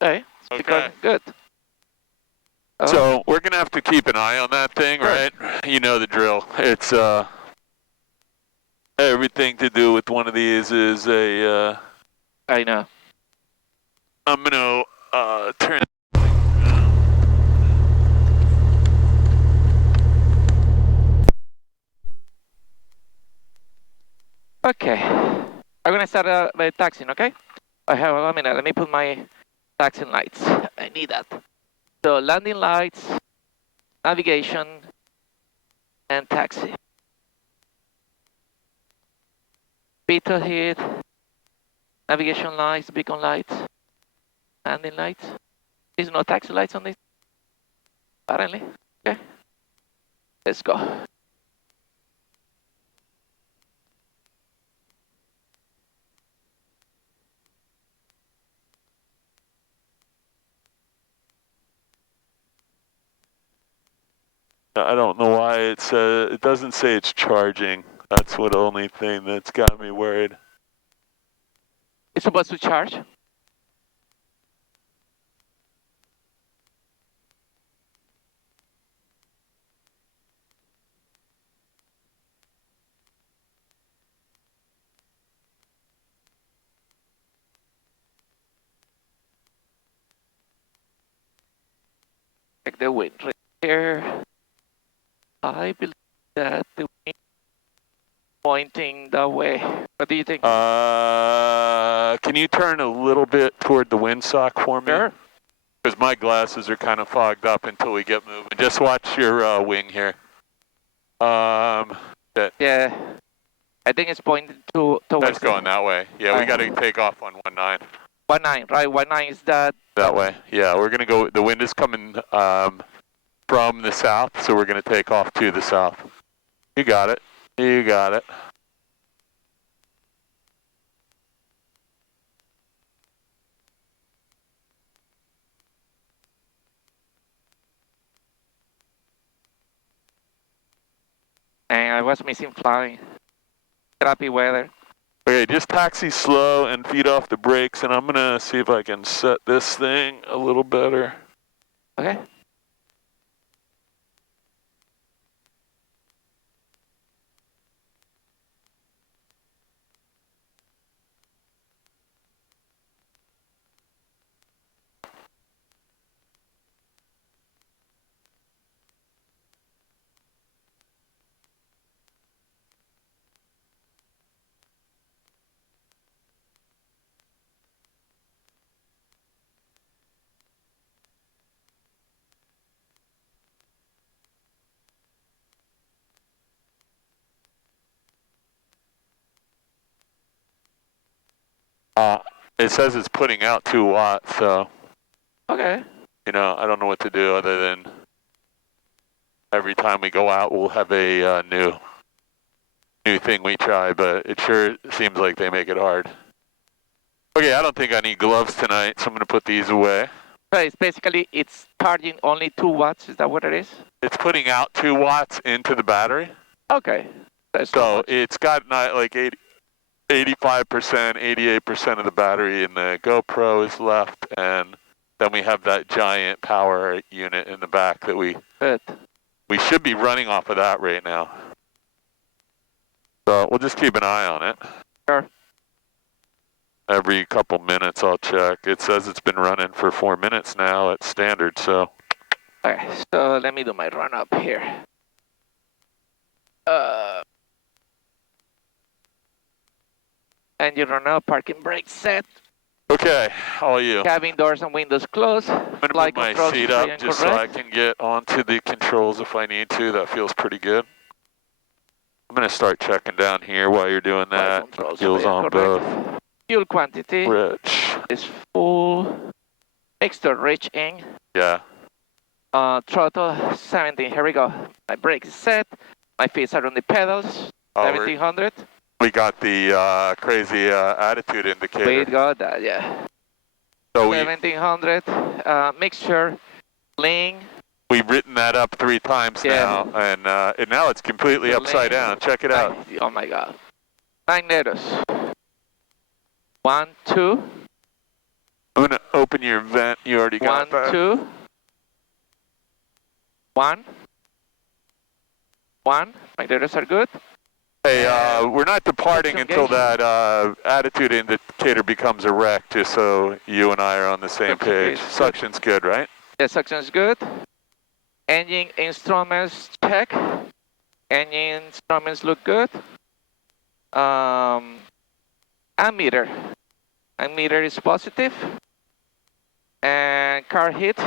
Okay. Okay. Good. So we're gonna have to keep an eye on that thing, right? You know the drill. It's everything to do with one of these is a. I know. I'm gonna turn. Okay. I'm gonna start by taxiing. Okay. I have a minute. Let me put my taxiing lights. I need that. So landing lights, navigation, and taxi. Beetle hit, navigation lights, beacon lights, landing lights. There's no taxi lights on this, apparently. Okay, let's go. I don't know why it doesn't say it's charging. That's the only thing that's got me worried. It's supposed to charge. Check the wind right here. I believe that the wind pointing that way. What do you think? Can you turn a little bit toward the windsock for me? Sure. Because my glasses are kind of fogged up until we get moving. Just watch your wing here. Yeah, I think it's pointing towards. That's going that way. Yeah, we got to take off on 19. 19, right? 19 is that. That way. Yeah, we're gonna go. The wind is coming from the south, so we're gonna take off to the south. You got it. You got it. And I was missing flying. Crappy weather. Okay, just taxi slow and feed off the brakes, and I'm gonna see if I can set this thing a little better. Okay. It says it's putting out 2 watts, so. Okay. You know, I don't know what to do other than every time we go out, we'll have a new thing we try, but it sure seems like they make it hard. Okay, I don't think I need gloves tonight, so I'm gonna put these away. So it's basically, it's charging only 2 watts, is that what it is? It's putting out 2 watts into the battery. Okay. That's so it's got not like 85%, 88% of the battery in the GoPro is left, and then we have that giant power unit in the back that we should be running off of that right now. So we'll just keep an eye on it. Sure. Every couple minutes I'll check. It says it's been running for 4 minutes now at standard, so. Okay, so let me do my run up here. And you run up, parking brake set. Okay, all you. Cabin doors and windows closed. I'm gonna move my seat up just so I can get onto the controls if I need to. That feels pretty good. I'm gonna start checking down here while you're doing that. Fuel's on both. Fuel quantity rich is full. Mixture rich in. Yeah. Throttle 17. Here we go. My brake is set. My feet are on the pedals. 1700. We got the crazy attitude indicator. We got that, yeah. So 1700. Mixture, lean. We've written that up 3 times now, and now it's completely upside down. Check it out. Oh my God. Magnetos. 1, 2. I'm going to open your vent. You already got that. 1, 2. 1. 1. My letters are good. Hey, we're not departing until that attitude indicator becomes erect, just so you and I are on the same page. Suction's good, right? The suction's good. Engine instruments check. Engine instruments look good. Ammeter. Ammeter is positive. And car hit.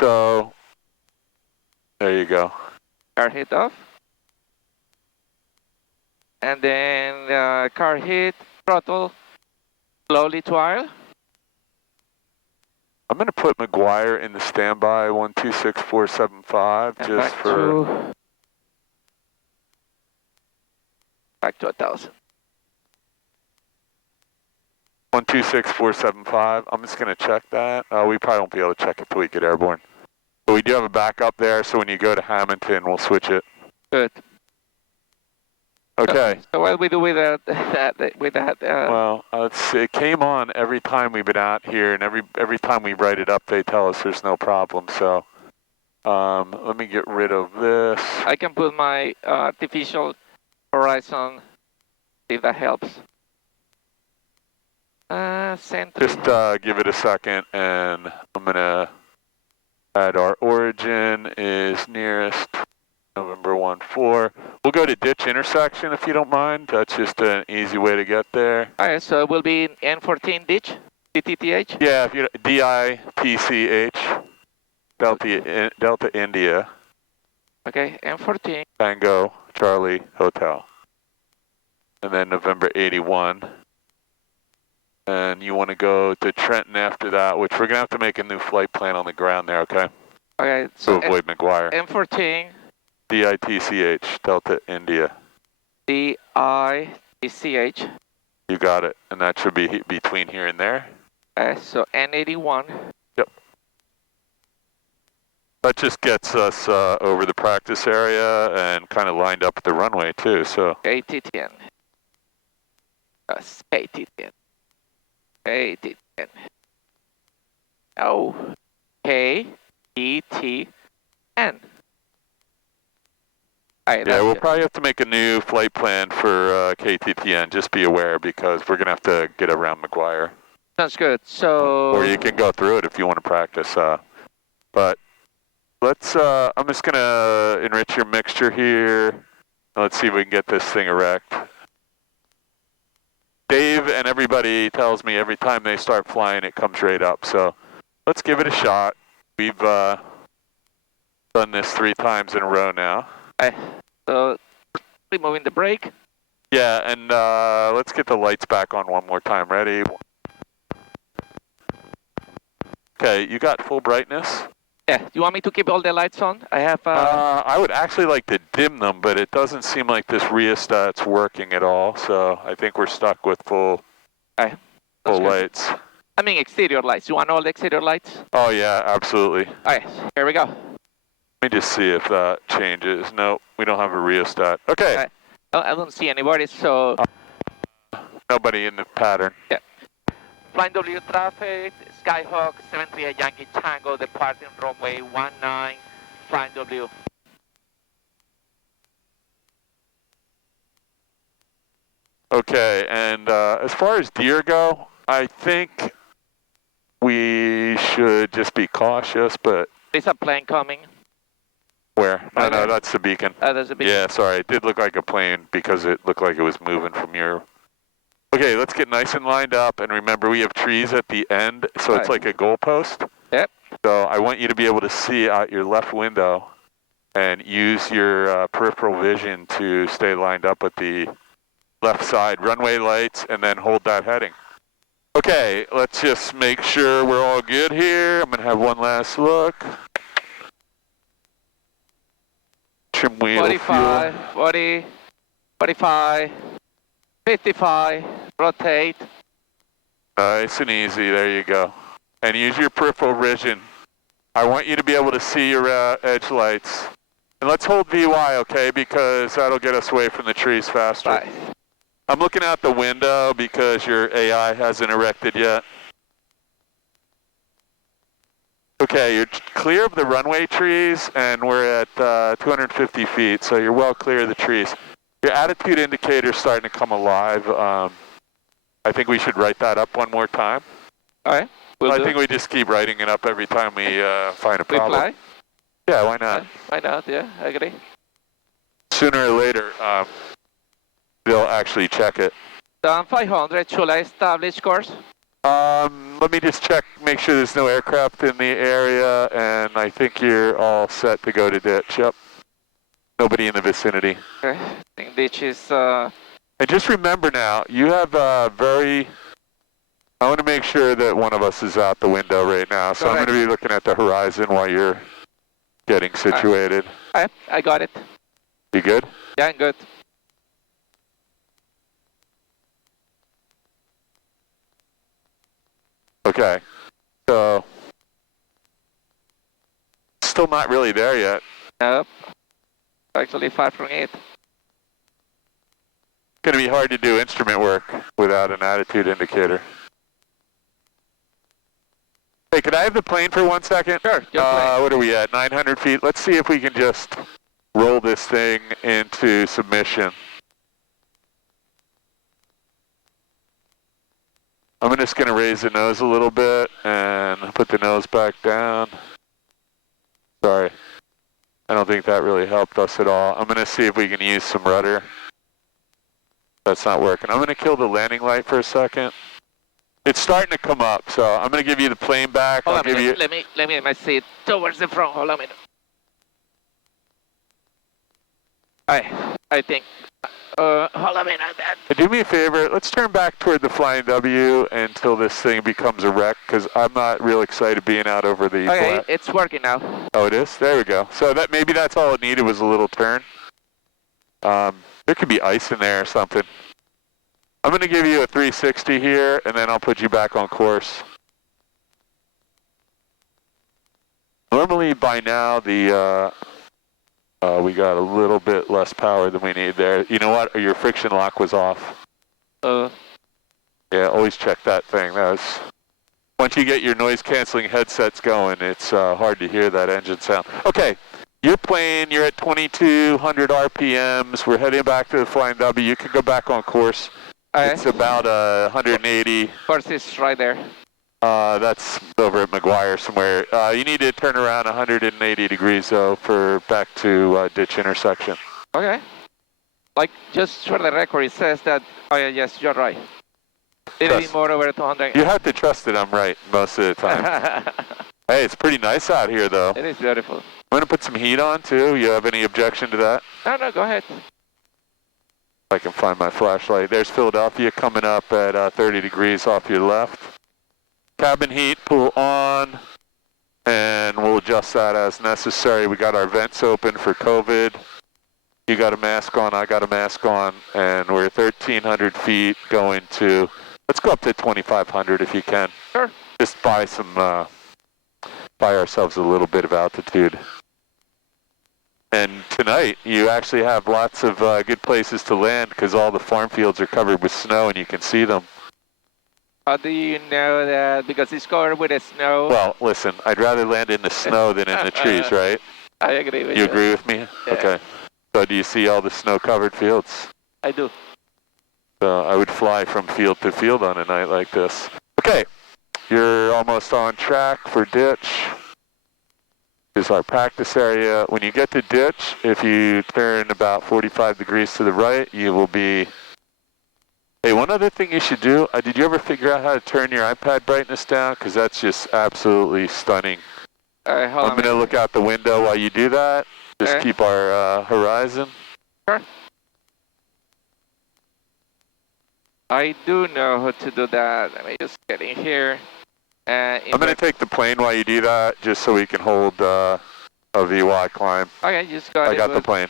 So, there you go. Car hit off. And then car hit, throttle, slowly to idle. I'm going to put McGuire in the standby 126475 And just for... Back to 1,000. 126475. I'm just going to check that. We probably won't be able to check it till we get airborne. But we do have a backup there, so when you go to Hamilton, we'll switch it. Good. Okay. So what do we do with that? Well, it came on every time we've been out here, and every time we write it up, they tell us there's no problem. So let me get rid of this. I can put my artificial horizon, see if that helps. Center. Just give it a second, and I'm going to add our origin is nearest November 1-4. We'll go to ditch intersection if you don't mind. That's just an easy way to get there. All right, so it will be N14 ditch, DTTH? Yeah, if you DITCH, Delta India. Okay, N14. Tango Charlie Hotel. And then November 81. And you want to go to Trenton after that, which we're going to have to make a new flight plan on the ground there, okay? Okay, so to avoid McGuire. N14. DITCH, Delta India. DITCH. You got it, and that should be between here and there. So N81. Yep. That just gets us over the practice area and kind of lined up at the runway too, so. ATTN. ATTN. ATTN. Oh. KTTN. Right, yeah, we'll probably have to make a new flight plan for KTTN. Just be aware because we're gonna have to get around McGuire. Sounds good. So. Or you can go through it if you want to practice. But let's. I'm just gonna enrich your mixture here. Let's see if we can get this thing erect. Dave and everybody tells me every time they start flying, it comes right up. So let's give it a shot. We've done this 3 times in a row now. So, removing the brake. Yeah, and let's get the lights back on one more time. Ready? Okay, you got full brightness? Yeah, you want me to keep all the lights on? I have... I would actually like to dim them, but it doesn't seem like this rheostat's working at all, so I think we're stuck with full lights. I mean exterior lights. You want all the exterior lights? Oh yeah, absolutely. All right, here we go. Let me just see if that changes. No, we don't have a rheostat. Okay. Right. Oh, I don't see anybody, so... Nobody in the pattern. Yeah. Flying W traffic, Skyhawk 738 Yankee Tango, departing runway 19, Flying W. Okay, and as far as deer go, I think we should just be cautious, but... There's a plane coming. Where? No, that's the beacon. There's a beacon. Yeah, sorry, it did look like a plane because it looked like it was moving from your... Okay, let's get nice and lined up, and remember we have trees at the end, so it's like a goalpost. Yep. So I want you to be able to see out your left window and use your peripheral vision to stay lined up with the left side runway lights and then hold that heading. Okay, let's just make sure we're all good here. I'm gonna have one last look. Trim wheel 45, fuel. 40, 45, 55, rotate. Nice and easy, there you go. And use your peripheral vision. I want you to be able to see your edge lights. And let's hold VY, okay, because that'll get us away from the trees faster. Right. I'm looking out the window because your AI hasn't erected yet. Okay, you're clear of the runway trees, and we're at 250 feet, so you're well clear of the trees. Your attitude indicator's starting to come alive. I think we should write that up one more time. All right, I think we just keep writing it up every time we find a problem. We fly? Yeah, why not? Why not, yeah, I agree. Sooner or later, they'll actually check it. Down 500, should I establish course? Let me just check, make sure there's no aircraft in the area, and I think you're all set to go to ditch. Yep. Nobody in the vicinity. Okay, I think ditch is... And just remember now, you have I want to make sure that one of us is out the window right now, so I'm going to be looking at the horizon while you're getting situated. I got it. You good? Yeah, I'm good. Okay, so still not really there yet. Nope, actually far from it. It's going to be hard to do instrument work without an attitude indicator. Hey, could I have the plane for 1 second? Sure, what are we at, 900 feet? Let's see if we can just roll this thing into submission. I'm just going to raise the nose a little bit and put the nose back down. Sorry, I don't think that really helped us at all. I'm going to see if we can use some rudder. That's not working. I'm going to kill the landing light for a second. It's starting to come up, so I'm going to give you the plane back. Hold on a minute. Let me my seat towards the front. Hold on a minute. I think. Hold on a minute. Do me a favor. Let's turn back toward the Flying W until this thing becomes a wreck, because I'm not real excited being out over the flat. It's working now. Oh, it is? There we go. So that maybe that's all it needed was a little turn. There could be ice in there or something. I'm going to give you a 360 here, and then I'll put you back on course. Normally by now the we got a little bit less power than we need there. You know what? Your friction lock was off. Yeah, always check that thing. Once you get your noise canceling headsets going, it's hard to hear that engine sound. Okay, your plane, you're at 2200 RPMs. We're heading back to the Flying W. You can go back on course. It's about 180. Course is right there. That's over at McGuire somewhere. You need to turn around 180 degrees though for back to ditch intersection. Okay. Like just for the record, it says that. Oh yeah, yes, you're right. It'll be more over 200. You have to trust that I'm right most of the time. Hey, it's pretty nice out here though. It is beautiful. I'm gonna put some heat on too. You have any objection to that? No, go ahead. I can find my flashlight. There's Philadelphia coming up at 30 degrees off your left. Cabin heat, pull on, and we'll adjust that as necessary. We got our vents open for COVID. You got a mask on, I got a mask on, and we're 1,300 feet going to, let's go up to 2,500 if you can. Sure. Just buy ourselves a little bit of altitude. And tonight, you actually have lots of good places to land because all the farm fields are covered with snow and you can see them. How do you know that? Because it's covered with snow. Well, listen, I'd rather land in the snow than in the trees, right? I agree with you. You agree with me? Yeah. Okay. So do you see all the snow-covered fields? I do. So I would fly from field to field on a night like this. Okay, you're almost on track for ditch. This is our practice area. When you get to ditch, if you turn about 45 degrees to the right, you will be... Hey, one other thing you should do, did you ever figure out how to turn your iPad brightness down? Because that's just absolutely stunning. I'm going to look out the window while you do that. Just keep our horizon. Sure. I do know how to do that. Let me just get in here. I'm going to take the plane while you do that, just so we can hold a VY climb. Okay, just got it. I got the plane.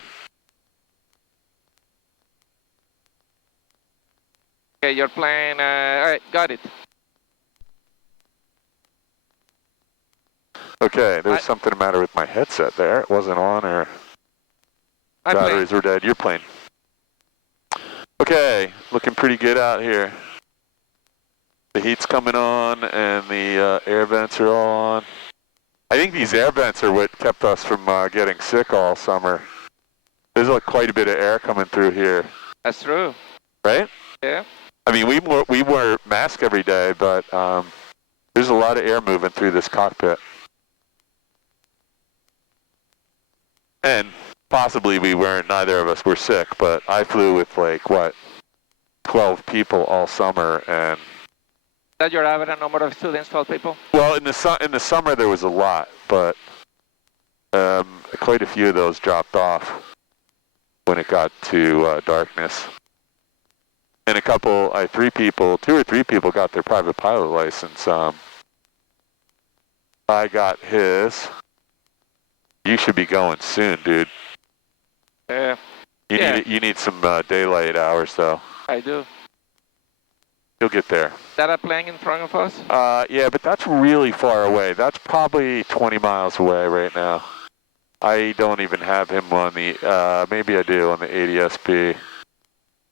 Okay, your plane, all right, got it. Okay, there's something the matter with my headset there. It wasn't on, or batteries were dead. Your plane. Okay, looking pretty good out here. The heat's coming on and the air vents are all on. I think these air vents are what kept us from getting sick all summer. There's like quite a bit of air coming through here. That's true. Right? Yeah. I mean, we wear masks every day, but there's a lot of air moving through this cockpit. And possibly neither of us were sick, but I flew with like, 12 people all summer, and... That your average number of students, 12 people? Well, in the summer there was a lot, but quite a few of those dropped off when it got to darkness. And two or three people got their private pilot license. I got his. You should be going soon, dude. Yeah. You need some daylight hours, though. I do. You'll get there. Is that a plane in front of us? Yeah, but that's really far away. That's probably 20 miles away right now. I don't even have him on the, maybe I do on the ADS-B.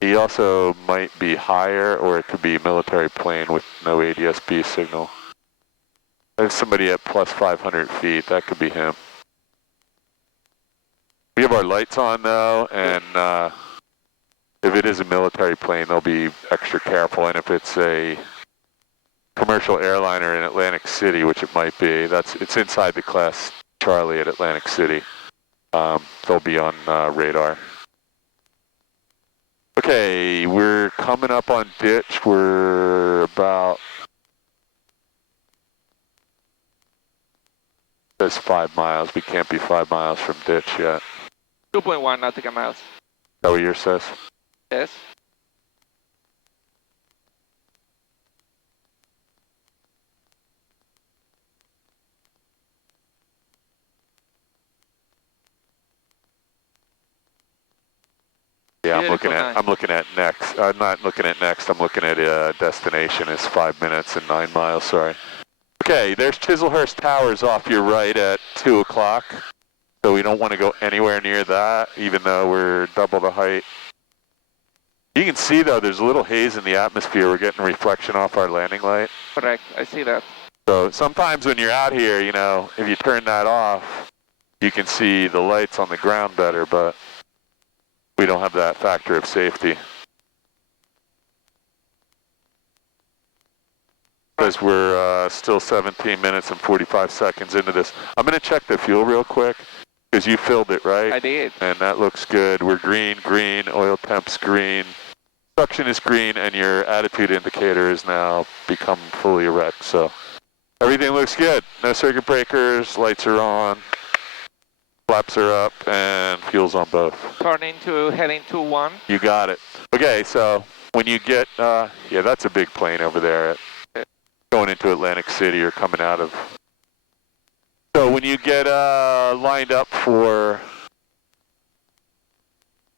He also might be higher, or it could be a military plane with no ADS-B signal. There's somebody at plus 500 feet. That could be him. We have our lights on, though, and if it is a military plane, they'll be extra careful. And if it's a commercial airliner in Atlantic City, which it might be, it's inside the class Charlie at Atlantic City. They'll be on radar. Okay, we're coming up on ditch. We're about... There's 5 miles. We can't be 5 miles from ditch yet. 2.1 nautical miles. Is that what yours says? Yes. Yeah, I'm looking at next. I'm not looking at next. I'm looking at destination is 5 minutes and 9 miles. Sorry. Okay, there's Chislehurst Towers off your right at 2 o'clock. So we don't want to go anywhere near that, even though we're double the height. You can see, though, there's a little haze in the atmosphere. We're getting reflection off our landing light. Correct, I see that. So sometimes when you're out here, you know, if you turn that off, you can see the lights on the ground better, but we don't have that factor of safety. Because we're still 17 minutes and 45 seconds into this. I'm going to check the fuel real quick, because you filled it, right? I did. And that looks good. We're green, oil temp's green. Suction is green, and your attitude indicator is now become fully erect. So everything looks good. No circuit breakers, lights are on, flaps are up, and fuel's on both. Heading to 1. You got it. Okay, so when you get, yeah, that's a big plane over there going into Atlantic City or coming out of. So when you get lined up for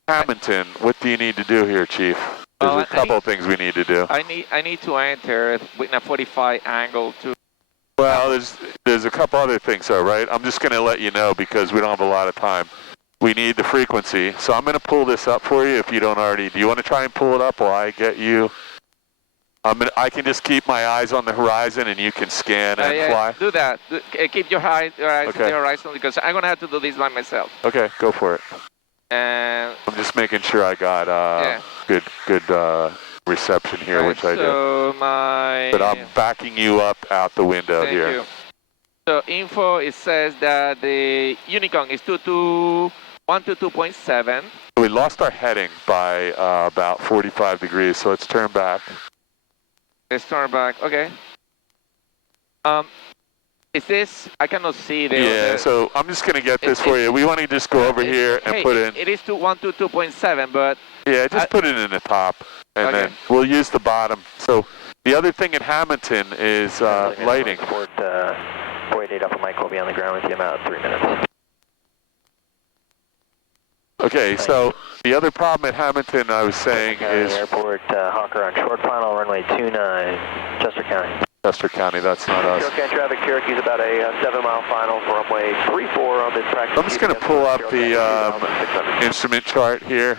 Hamilton, what do you need to do here, Chief? There's a couple of things we need to do. I need to enter with a 45 angle to... Well, there's a couple other things though, right? I'm just going to let you know because we don't have a lot of time. We need the frequency. So I'm going to pull this up for you if you don't already. Do you want to try and pull it up while I get you? I can just keep my eyes on the horizon and you can scan and fly. Do that. Keep your eyes okay. on the horizon because I'm going to have to do this by myself. Okay, go for it. And I'm just making sure I got good reception here, which I do. But I'm backing you up out the window here. Thank you. So info, it says that the Unicorn is 122.7. We lost our heading by about 45 degrees, so let's turn back. Let's turn back, okay. Is this, I cannot see the... Yeah, so I'm just going to get this for you. We want to just go over here and put in... It is to 122.7, but... Yeah, just put it in the top, and then we'll use the bottom. So the other thing in Hamilton is lighting. 488 Alpha Mike will be on the ground with you in about 3 minutes. Okay, so the other problem at Hamilton, I was saying, is... Airport, Hawker on short final, runway 29, Chester County. Chester County, that's not us. Cherokee traffic, Cherokee's about a 7-mile final for runway 34 on this practice. I'm just going to pull up the instrument chart here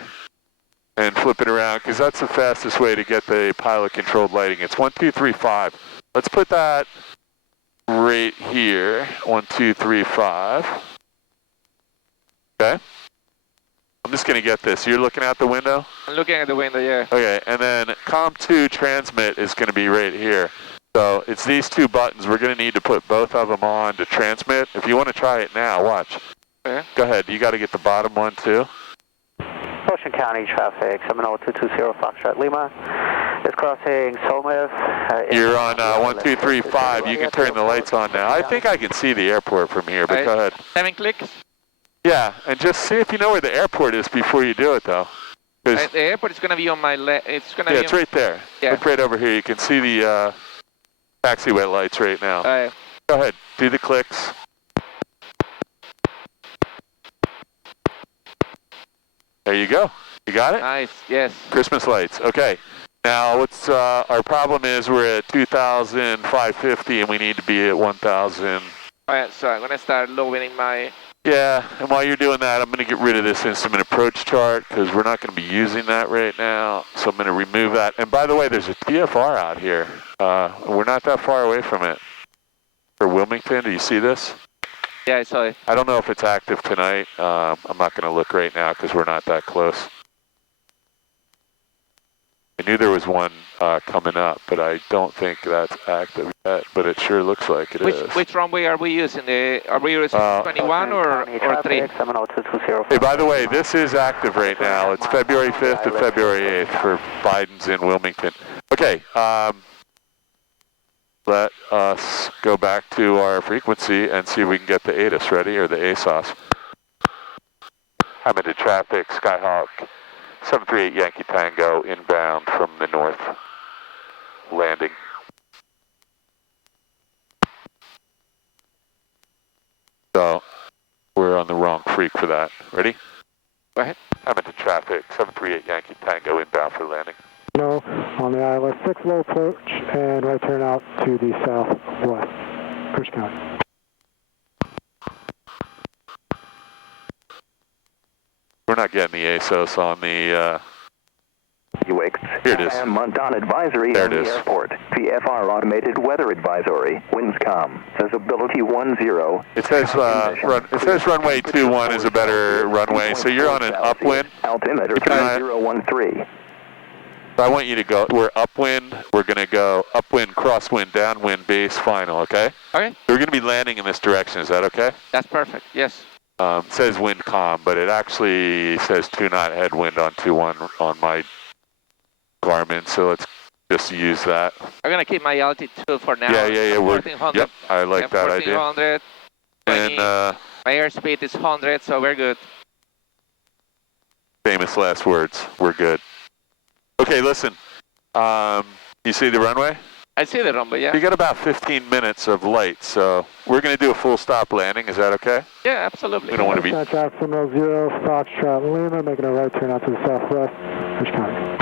and flip it around, because that's the fastest way to get the pilot-controlled lighting. It's 1235. Let's put that right here. 1, 2, 3, 5. Okay. I'm just going to get this. You're looking out the window? I'm looking at the window, yeah. Okay, and then COM2 transmit is going to be right here. So it's these two buttons. We're going to need to put both of them on to transmit. If you want to try it now, watch. Okay. Go ahead. You got to get the bottom one too. Ocean County traffic, 70220 Foxtrot Lima is crossing Solmouth. You're on 1235. You can turn the lights on now. I think I can see the airport from here, but go ahead. 7 clicks. Yeah, and just see if you know where the airport is before you do it, though. The airport is going to be on my left. It's going to be. Yeah, it's right there. Yeah. Look right over here. You can see the taxiway lights right now. Go ahead. Do the clicks. There you go. You got it? Nice, yes. Christmas lights. Okay. Now, what's our problem is we're at 2,550 and we need to be at 1,000. Alright, so I'm going to start lowering my... Yeah, and while you're doing that, I'm going to get rid of this instrument approach chart because we're not going to be using that right now. So I'm going to remove that. And by the way, there's a TFR out here. We're not that far away from it. For Wilmington, do you see this? Yeah, I saw it. I don't know if it's active tonight. I'm not going to look right now because we're not that close. I knew there was one coming up, but I don't think that's active yet, but it sure looks like it is. Which runway are we using? Are we using 21 or 3? Hey, by the way, this is active right now. It's February 5th to February 8th for Biden's in Wilmington. Okay, let us go back to our frequency and see if we can get the ATIS ready, or the ASOS. I'm into traffic, Skyhawk. 738 Yankee Tango inbound from the north, landing. So, we're on the wrong freak for that. Ready? Go ahead. I'm into traffic, 738 Yankee Tango inbound for landing. No, on the ILS 6 low approach and right turn out to the southwest, Ocean County. We're not getting the ASOS on the, here it is. Montan advisory there on it the is. airport. VFR automated weather advisory. Winds calm. Visibility 10. It says runway 21 is a better runway, so you're on an upwind. Altimeter 3013. So I want you to go, we're upwind, we're going to go upwind, crosswind, downwind, base, final, okay? Okay. We're going to be landing in this direction, is that okay? That's perfect, yes. It says wind calm, but it actually says 2-knot headwind on 21 on my Garmin, so let's just use that. I'm going to keep my altitude for now. Yeah, 1400. Yep, I like that idea. 1400. And my airspeed is 100, so we're good. Famous last words, we're good. Okay, listen, you see the runway? I see the runway, yeah. You got about 15 minutes of light, so we're going to do a full stop landing. Is that okay? Yeah, absolutely. We don't want to be... Jackson 0, Foxtrot Lima, making a right turn out to the southwest, Ocean County.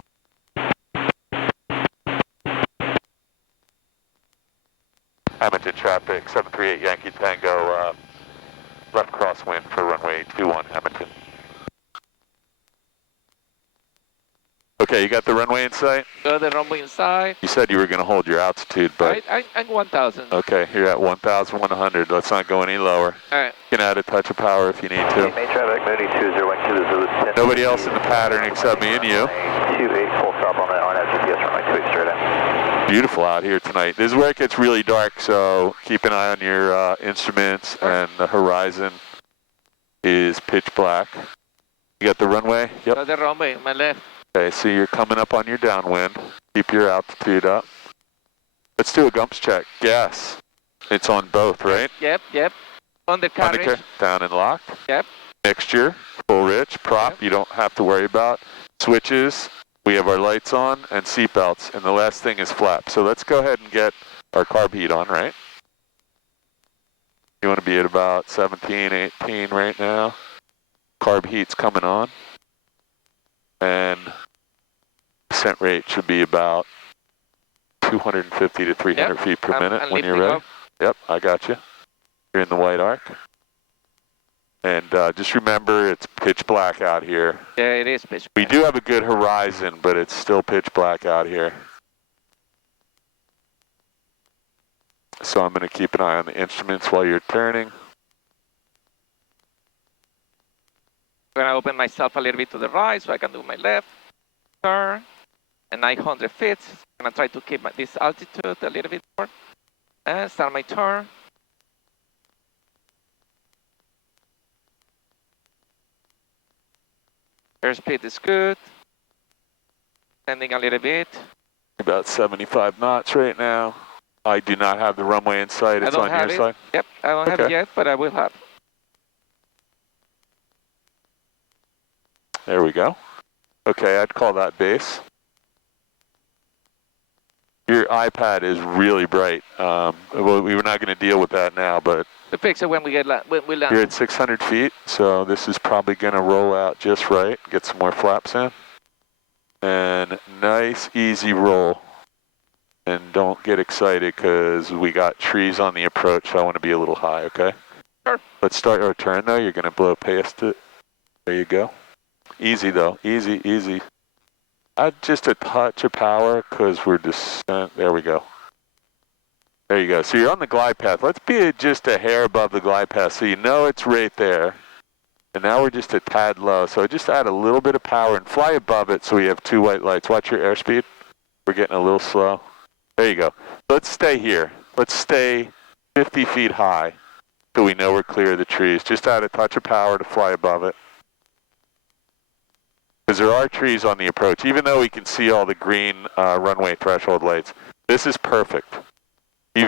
Hamilton traffic, 738 Yankee Tango, left crosswind for runway 21, Hamilton. Okay, you got the runway in sight? Got the runway inside. You said you were going to hold your altitude, but... I'm 1,000. Okay, you're at 1,100. Let's not go any lower. All right. You can add a touch of power if you need to. Main traffic, 92012 Nobody else in the pattern except me and you. 28, full stop on that GPS runway 28 straight in. Beautiful out here tonight. This is where it gets really dark, so keep an eye on your instruments, and the horizon is pitch black. You got the runway? Yep. Got the runway, my left. Okay, so you're coming up on your downwind. Keep your altitude up. Let's do a gumps check. Gas. It's on both, right? Yep. Undercarriage. Down and locked. Yep. Mixture, full rich, prop, Yep. you don't have to worry about. Switches, we have our lights on, and seat belts, and the last thing is flap. So let's go ahead and get our carb heat on, right? You want to be at about 17, 18 right now. Carb heat's coming on. And descent rate should be about 250 to 300 feet per minute I'm when you're ready. up. Yep, I got you. You're in the white arc. And just remember, it's pitch black out here. Yeah, it is pitch We black. do have a good horizon, but it's still pitch black out here. so I'm going to keep an eye on the instruments while you're turning. I'm gonna open myself a little bit to the right so I can do my left turn. And 900 feet. I'm gonna try to keep this altitude a little bit more. And start my turn. Airspeed is good. Landing a little bit. About 75 knots right now. I do not have the runway in sight. It's on your side? Yep, I don't have it yet, but I will have. There we go. Okay, I'd call that base. Your iPad is really bright. Well, we were not going to deal with that now, but we'll fix it when we land. You're at 600 feet, so this is probably going to roll out just right. Get some more flaps in. And nice, easy roll. And don't get excited because we got trees on the approach, so I want to be a little high, okay? Sure. Let's start our turn, though. You're going to blow past it. There you go. Easy, though. Easy, easy. Add just a touch of power because we're descent. There we go. There you go. So you're on the glide path. Let's be just a hair above the glide path so you know it's right there. And now we're just a tad low. So just add a little bit of power and fly above it so we have 2 white lights. Watch your airspeed. We're getting a little slow. There you go. Let's stay here. Let's stay 50 feet high so we know we're clear of the trees. Just add a touch of power to fly above it. Because there are trees on the approach. Even though we can see all the green runway threshold lights, this is perfect.